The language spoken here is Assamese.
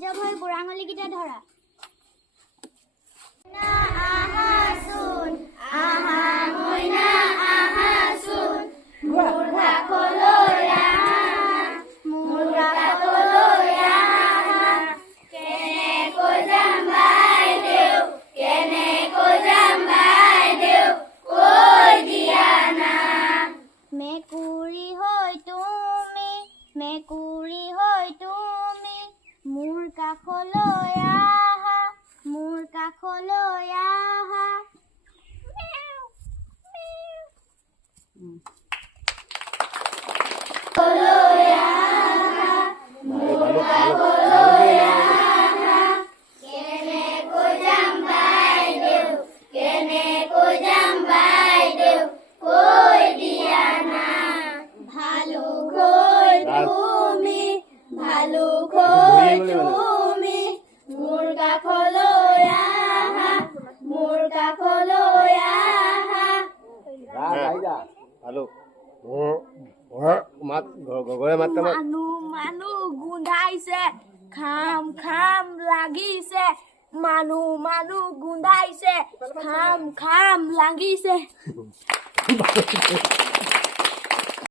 নিজৰ ভৰি বুঢ়া আঙুলিকেইটা ধৰা মেকুৰী হৈ তুমি মোৰ কাষলৈ আহা মোৰ কাষলৈ আহা ভালুক হৈ তুমি মোৰ কাষলৈ আহা মোৰ কাষলৈ আহা মানুহ গোন্ধাইছে খাম খাম লাগিছে মানুহ গোন্ধাইছে খাম খাম লাগিছে